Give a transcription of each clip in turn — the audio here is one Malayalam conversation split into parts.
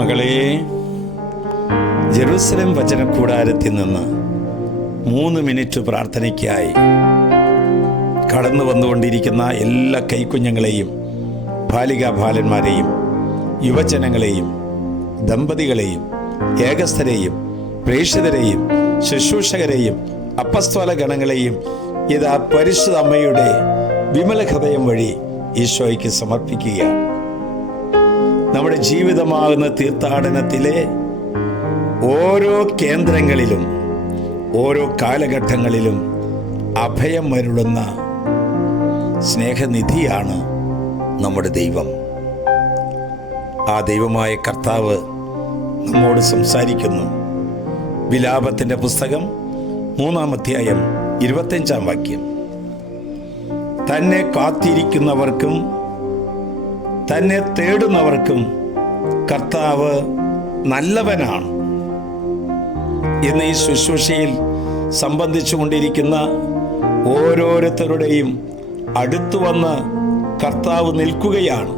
മകളെ, ജെറുസലേം വചനകൂടാരത്തിൽ നിന്ന് 3 മിനിറ്റ് പ്രാർത്ഥനയ്ക്കായി കടന്നു വന്നുകൊണ്ടിരിക്കുന്ന എല്ലാ കൈക്കുഞ്ഞുങ്ങളെയും, ബാലികാബാലന്മാരെയും, യുവജനങ്ങളെയും, ദമ്പതികളെയും, ഏകസ്ഥരെയും, പ്രേക്ഷിതരെയും, ശുശ്രൂഷകരെയും, അപ്പസ്തോല ഗണങ്ങളെയും ഇതാ പരിശുദ്ധ അമ്മയുടെ വിമല ഹൃദയം വഴി ഈശോയ്ക്ക് സമർപ്പിക്കുകയാണ്. നമ്മുടെ ജീവിതമാകുന്ന തീർത്ഥാടനത്തിലെ ഓരോ കേന്ദ്രങ്ങളിലും ഓരോ കാലഘട്ടങ്ങളിലും അഭയം വരുളുന്ന സ്നേഹനിധിയാണ് നമ്മുടെ ദൈവം. ആ ദൈവമായ കർത്താവ് നമ്മോട് സംസാരിക്കുന്നു. വിലാപത്തിൻ്റെ പുസ്തകം 3-ാം അധ്യായം 25-ാം വാക്യം. തന്നെ കാത്തിരിക്കുന്നവർക്കും തന്നെ തേടുന്നവർക്കും കർത്താവ് നല്ലവനാണ്. ഇന്ന് ഈ ശുശ്രൂഷയിൽ സംബന്ധിച്ചു കൊണ്ടിരിക്കുന്ന ഓരോരുത്തരുടെയും അടുത്തു വന്ന് കർത്താവ് നിൽക്കുകയാണ്,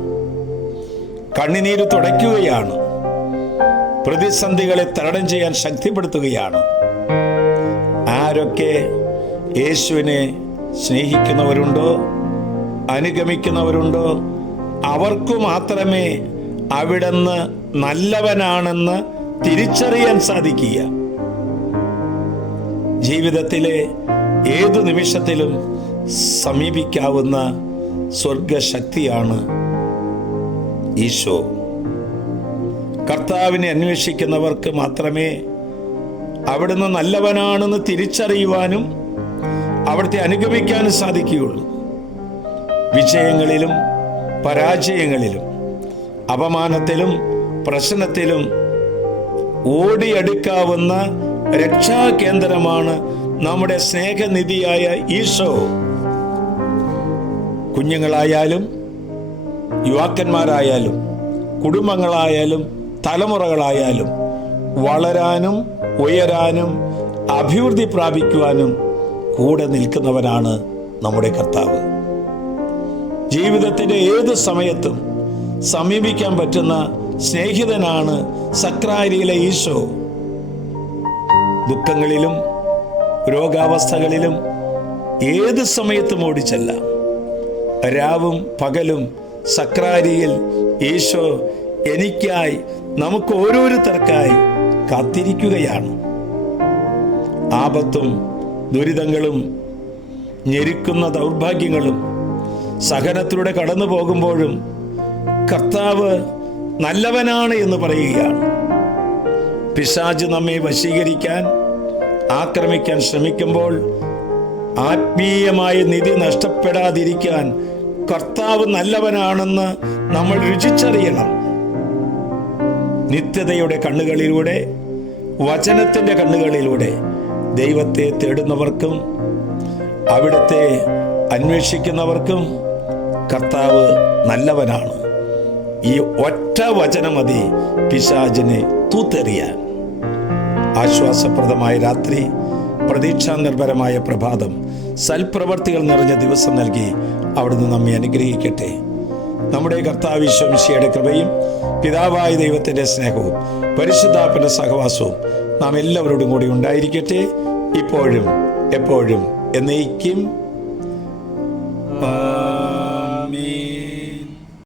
കണ്ണുനീര് തുടയ്ക്കുകയാണ്, പ്രതിസന്ധികളെ തരണം ചെയ്യാൻ ശക്തിപ്പെടുത്തുകയാണ്. ആരൊക്കെ യേശുവിനെ സ്നേഹിക്കുന്നവരുണ്ടോ, അനുഗമിക്കുന്നവരുണ്ടോ, അവർക്ക് മാത്രമേ അവിടുന്ന് നല്ലവനാണെന്ന് തിരിച്ചറിയാൻ സാധിക്കുക. ജീവിതത്തിലെ ഏതു നിമിഷത്തിലും സമീപിക്കാവുന്ന സ്വർഗശക്തിയാണ് ഈശോ. കർത്താവിനെ അന്വേഷിക്കുന്നവർക്ക് മാത്രമേ അവിടുന്ന് നല്ലവനാണെന്ന് തിരിച്ചറിയുവാനും അവിടുത്തെ അനുഗമിക്കാനും സാധിക്കുകയുള്ളൂ. വിജയങ്ങളിലും പരാജയങ്ങളിലും അപമാനത്തിലും പ്രശ്നത്തിലും ഓടിയെടുക്കാവുന്ന രക്ഷാകേന്ദ്രമാണ് നമ്മുടെ സ്നേഹനിധിയായ ഈശോ. കുഞ്ഞുങ്ങളായാലും യുവാക്കന്മാരായാലും കുടുംബങ്ങളായാലും തലമുറകളായാലും വളരാനും ഉയരാനും അഭിവൃദ്ധി പ്രാപിക്കുവാനും കൂടെ നിൽക്കുന്നവനാണ് നമ്മുടെ കർത്താവ്. ജീവിതത്തിൻ്റെ ഏത് സമയത്തും സമീപിക്കാൻ പറ്റുന്ന സ്നേഹിതനാണ് സക്രാരിയിലെ ഈശോ. ദുഃഖങ്ങളിലും രോഗാവസ്ഥകളിലും ഏത് സമയത്തും ഓടിച്ചെല്ലാം. രാവും പകലും സക്രാരിയിൽ ഈശോ എനിക്കായി, നമുക്ക് ഓരോരുത്തർക്കായി കാത്തിരിക്കുകയാണ്. ആപത്തും ദുരിതങ്ങളും ഞെരുക്കുന്ന ദൗർഭാഗ്യങ്ങളും സഹനത്തിലൂടെ കടന്നു പോകുമ്പോഴും കർത്താവ് നല്ലവനാണ് എന്ന് പറയുകയാണ്. പിശാച് നമ്മെ വശീകരിക്കാൻ, ആക്രമിക്കാൻ ശ്രമിക്കുമ്പോൾ ആത്മീയമായ നിധി നഷ്ടപ്പെടാതിരിക്കാൻ കർത്താവ് നല്ലവനാണെന്ന് നമ്മൾ രുചിച്ചറിയണം. നിത്യതയുടെ കണ്ണുകളിലൂടെ, വചനത്തിൻ്റെ കണ്ണുകളിലൂടെ ദൈവത്തെ തേടുന്നവർക്കും അവിടുത്തെ അന്വേഷിക്കുന്നവർക്കും കർത്താവ് നല്ലവനാണ്. ഈ ഒറ്റ വചനം മതി പിശാചിനെ തൂത്തെറിയാൻ. ആശ്വാസപ്രദമായ രാത്രി, പ്രതീക്ഷാനിർഭരമായ പ്രഭാതം, സൽപ്രവർത്തികൾ നിറഞ്ഞ ദിവസം നൽകി അവിടുന്ന് നമ്മെ അനുഗ്രഹിക്കട്ടെ. നമ്മുടെ കർത്താവ് ഈശോ മിശിഹായുടെ കൃപയും പിതാവായ ദൈവത്തിൻ്റെ സ്നേഹവും പരിശുദ്ധാത്മാവിന്റെ സഹവാസവും നാം എല്ലാവരോടും കൂടി ഉണ്ടായിരിക്കട്ടെ, ഇപ്പോഴും എപ്പോഴും എന്നേക്കും.